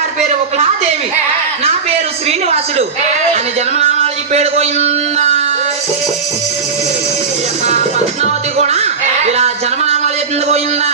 గారి పేరు ఒకలాదేవి నా పేరు శ్రీనివాసుడు. అని జన్మనామాలు చెప్పాడు పోయిందా. పద్మావతి కూడా ఇలా జన్మనామాలు చెప్పింది పోయిందా.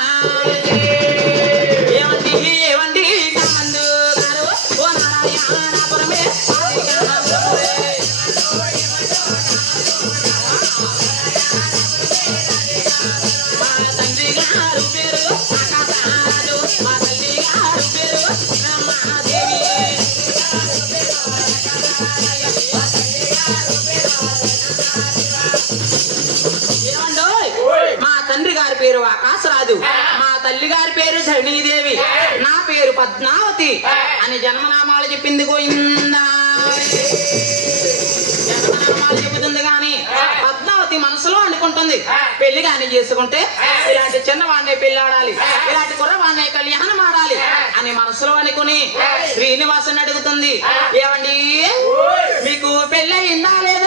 గారి పేరు ఆకాశరాజు. మా తల్లి గారి పేరు ధరణీదేవి. నా పేరు పద్మావతి. అని జన్మనామాలు చెప్పింది గోయిందా జన్మనామాలు చెబుతుంది గాని పద్మావతి మనసులో అనుకుంటుంది. పెళ్ళి కానీ చేసుకుంటే ఇలాంటి చిన్నవాడినే పెళ్ళాడాలి. ఇలాంటి కుర్రవాడినే కళ్యాణం ఆడాలి అని మనసులో అనుకుని శ్రీనివాసుని అడుగుతుంది. ఏమండి? మీకు పెళ్ళయిందా లేదా?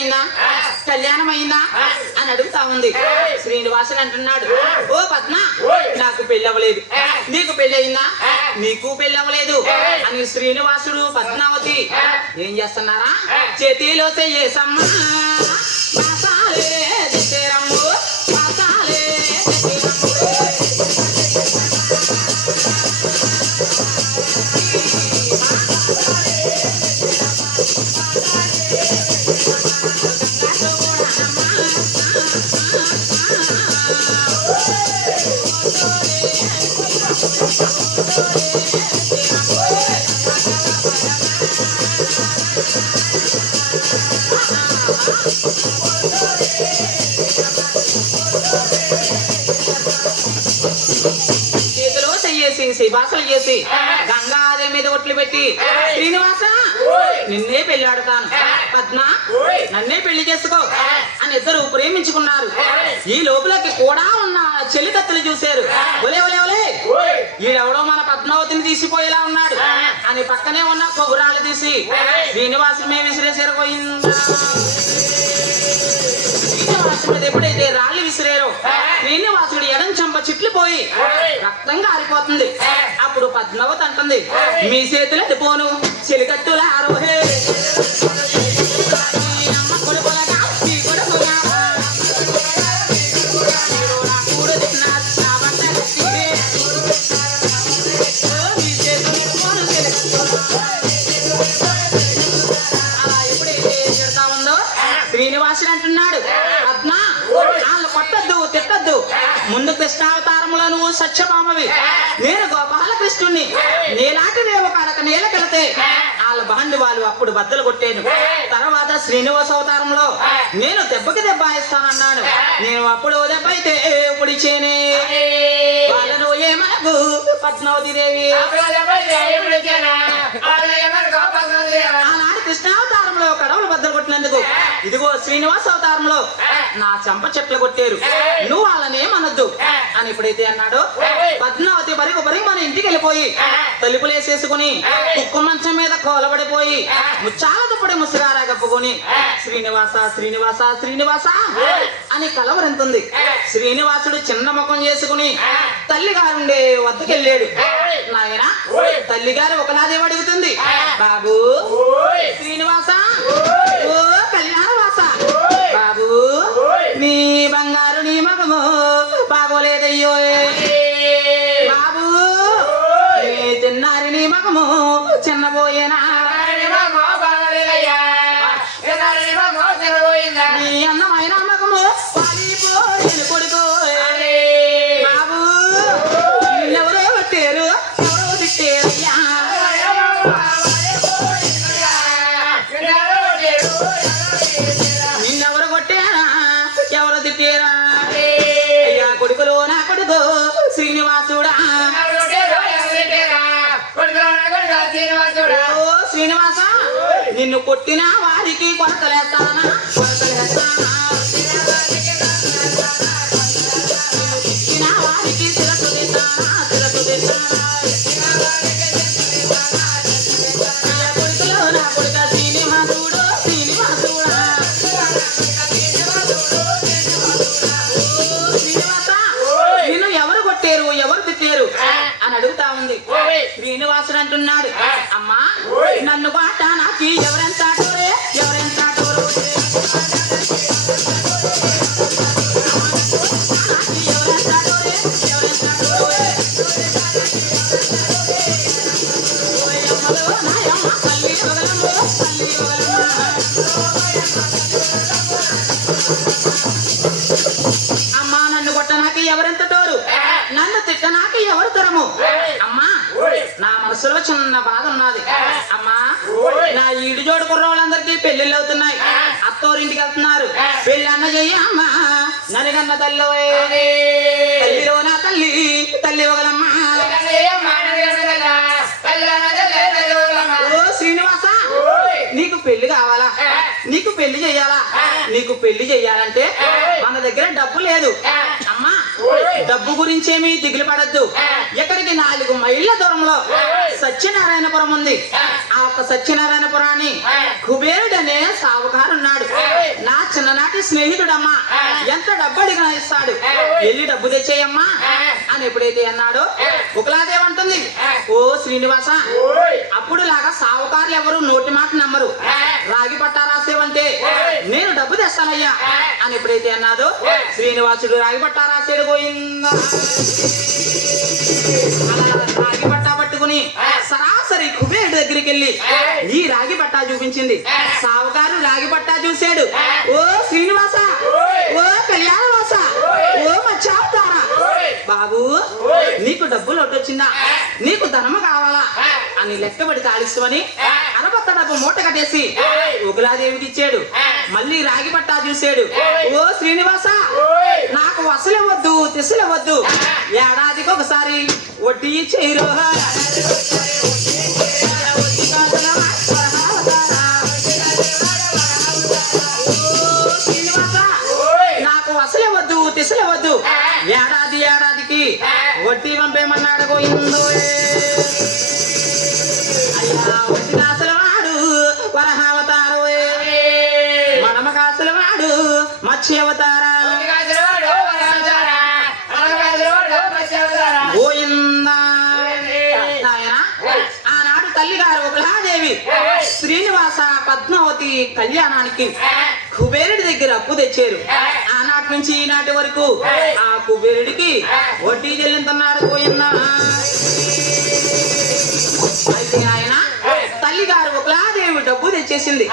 అయిందా? కళ్యాణం అయిందా అని అడుగుతా ఉంది. శ్రీనివాసుడు అంటున్నాడు. ఓ పద్మ నాకు పెళ్ళి అవ్వలేదు నీకు పెళ్ళి అయిందా నీకు పెళ్ళి అవ్వలేదు అని శ్రీనివాసుడు పద్మావతి ఏం చేస్తున్నారా? చేతిలో చెయ్యేసమ్మ శివాసలు చేసి గంగాదేవి మీద ఒట్లు పెట్టి శ్రీనివాస నిన్నే పెళ్ళాడుతాను పద్మ నన్నే పెళ్ళి చేసుకో అని ఇద్దరు ప్రేమించుకున్నారు. ఈ లోపలకి కూడా ఉన్న చెలికత్తలు చూశారు. ఒలే ఒలే ఒలే. ఈడెవడో మన పద్మావతిని తీసిపోయేలా ఉన్నాడు అని పక్కనే ఉన్న కొబ్బురాలు తీసి శ్రీనివాసుమే విసిరేసారు పోయిందా శ్రీనివాసుడు మీద ఎప్పుడైతే రాళ్ళు విసిరేరో శ్రీనివాసుడు చెంప చిట్లు పోయి. రక్తం కారిపోతుంది. అప్పుడు పద్మావతి అంటుంది మీ చేతులు ఎత్తిపోను చెలికట్టుల ఆరోహే తిట్టద్దు. ముందు కృష్ణావతారములను సత్యభామవి నేను గోపాలకృష్ణుణ్ణి నీలాంటి దేవ కడక నీలకెళితే వాళ్ళ బాండి వాళ్ళు అప్పుడు బద్దలు కొట్టాను. తర్వాత శ్రీనివాస అవతారంలో నేను దెబ్బకి దెబ్బ ఇస్తానన్నాను నేను అప్పుడు దెబ్బ అయితే పొడిచేనే వాళ్ళను ఏమనకు? పద్మావతి దేవి. కృష్ణావతారంలో కడవలు బద్దలు కొట్టినందుకు. ఇదిగో శ్రీనివాస అవతారంలో నా చంప చెట్లు కొట్టారు. నువ్వు వాళ్ళని ఏమనొద్దు. అని ఎప్పుడైతే అన్నాడో. పద్మావతి బరిగు బరి మన ఇంటికి వెళ్ళిపోయి తలుపులు వేసేసుకుని కుక్క మంచం మీద కోలబడిపోయి ముచ్చాల దుప్పటి ముసిరారా కప్పుకొని శ్రీనివాస శ్రీనివాస శ్రీనివాస అని కలవరింతుంది. శ్రీనివాసుడు చిన్న ముఖం చేసుకుని తల్లి గారుండే వద్దకెళ్ళాడు. నాయన. తల్లి గారు ఒకలాదేవి అడుగుతుంది బాబు. శ్రీనివాస. ఓ గో శ్రీనివాసుడా. ఓ శ్రీనివాస నిన్ను కొట్టిన వారికి కొరతలేస్తానా? బాట నాకు ఎవరెంత అమ్మా నన్ను కొట్టనాకి ఎవరెంత తోరు నన్ను తిట్టనాకి ఎవరు తరము? అమ్మా నా మనసులో చిన్న బాధ ఉన్నది. అమ్మా నా ఈడు జోడు కుర్రోళ్ళందరికీ పెళ్ళిళ్ళు అవుతున్నాయి. అత్తోరింటికి వెళ్తున్నారు. పెళ్ళి అన్న చెయ్యి అమ్మా. ననిగన్న తల్లి? తల్లిలో నా తల్లి. తల్లి ఒకలమ్మ. శ్రీనివాస. నీకు పెళ్ళి కావాలా? నీకు పెళ్ళి చెయ్యాలా? నీకు పెళ్ళి చెయ్యాలంటే మన దగ్గర డబ్బు లేదు. అమ్మా డబ్బు గురించేమీ దిగులు పడద్దు. ఎక్కడికి? నాలుగు మైళ్ళ దూరంలో సత్యనారాయణపురం ఉంది. ఆ ఒక్క సత్యనారాయణపురాన్ని కుబేరుడు అనే సావుకారు ఉన్నాడు. నా చిన్ననాటి స్నేహితుడమ్మా ఎంత డబ్బు అడిగినా ఇస్తాడు వెళ్ళి డబ్బు తెచ్చేయమ్మా అని ఎప్పుడైతే అన్నాడో ఒకలాదేమంటుంది ఓ శ్రీనివాస అప్పుడు లాగా సావుకారులు ఎవరు నోటి మాట నమ్మరు. రాగి పట్టా రాసేవంటే నేను డబ్బు తెస్తానయ్యా అని ఎప్పుడైతే అన్నాదో శ్రీనివాసుడు రాగి పట్టా రాసేడు పోయిందా రాగి పట్టా పట్టుకుని సరాసరి కుబేరుడు దగ్గరికి వెళ్ళి ఈ రాగి పట్టా చూపించింది. సావుకారు రాగి పట్టా చూశాడు. ఓ శ్రీనివాస ఓ కళ్యాణవాస ఓ మచ్చావతారా బాబు నీకు డబ్బులు ఒట్టొచ్చిందా నీకు ధనము కావాలా? అని లెక్కబడి తాళిస్తామని డబ్బు మూట కట్టేసి ఉగులాదేవికి ఇచ్చాడు మళ్ళీ రాగి పట్టా చూశాడు. ఓ శ్రీనివాస నాకు వసలవద్దు తిసలవద్దు ఏడాదికి ఒకసారి వడ్డీ చేయరు నాకు అసలే వద్దు తిసలే వద్దు. ఏడాది ఏడాదికి వడ్డీ పంపేమన్నాడు పోయిందో కాసల వాడు మత్స్యవతారా గోయిందా ఆనాడు తల్లిగారు ఒకలాదేవి శ్రీనివాస పద్మావతి కళ్యాణానికి కుబేరుడి దగ్గర అప్పు తెచ్చారు. ఆనాటి నుంచి ఈనాటి వరకు ఆ కుబేరుడికి వడ్డీ చెల్లింతన్నాడు పోయిందా అయితే ఆయన తల్లిగారు ఒకలాదేవి డబ్బు తెచ్చేసింది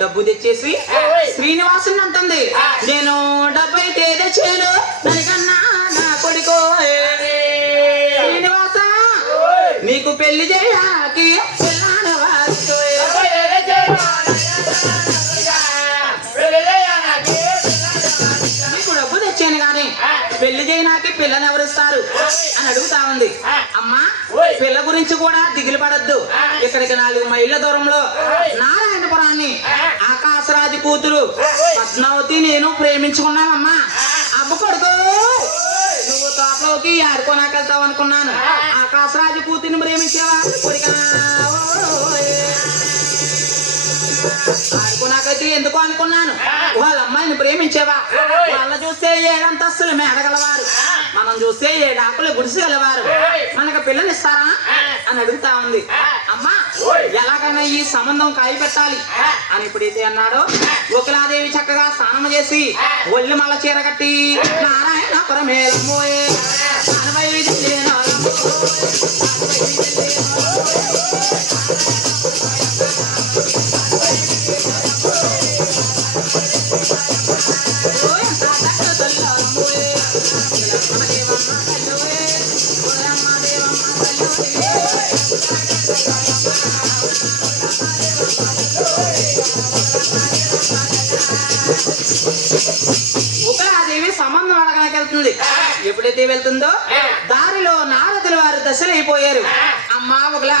డబ్బు తెచ్చేసి శ్రీనివాసుని అంటుంది నేను డబ్బు అయితే తెచ్చాను దానికన్నా నా కొడుకో శ్రీనివాస నీకు పెళ్ళి గాని పెళ్ళి చేయడానికి పిల్లని ఎవరిస్తారు అని అడుగుతా ఉంది అమ్మా పిల్ల గురించి కూడా దిగులు పడద్దు ఇక్కడికి నాలుగు మైళ్ళ దూరంలో నారాయణపురాన్ని. ఆకాశరాజు కూతురు. పద్మావతి నేను ప్రేమించుకున్నామమ్మా. అబ్బు కొడుకు! నువ్వు తోటలోకి ఆడుకోనాకి వెళ్తావు అనుకున్నాను ఆకాశరాజు కూతురిని ప్రేమించావా? ఆడుకోనాకైతే ఎందుకు అనుకున్నాను? వాళ్ళ అమ్మాయిని ప్రేమించావా? వాళ్ళ చూస్తే ఏడంతస్తులు మేడగలవారు. మనం చూస్తే ఏడాకులు గుడిసెగలవారు మనకు పిల్లలు ఇస్తారా? అని అడుగుతా ఉంది. ఎలాగైనా ఈ సంబంధం కాయపెట్టాలి అని ఎప్పుడైతే అన్నాడో. ఒకలాదేవి చక్కగా స్నానం చేసి ఒళ్ళు మల్ల చీర కట్టి నారాయణ పరమేలమ్మోయే అనవై వెళ్తుంది ఎప్పుడైతే వెళ్తుందో దారిలో నారదుల వారు దశలైపోయారు. అమ్మా ఒకలా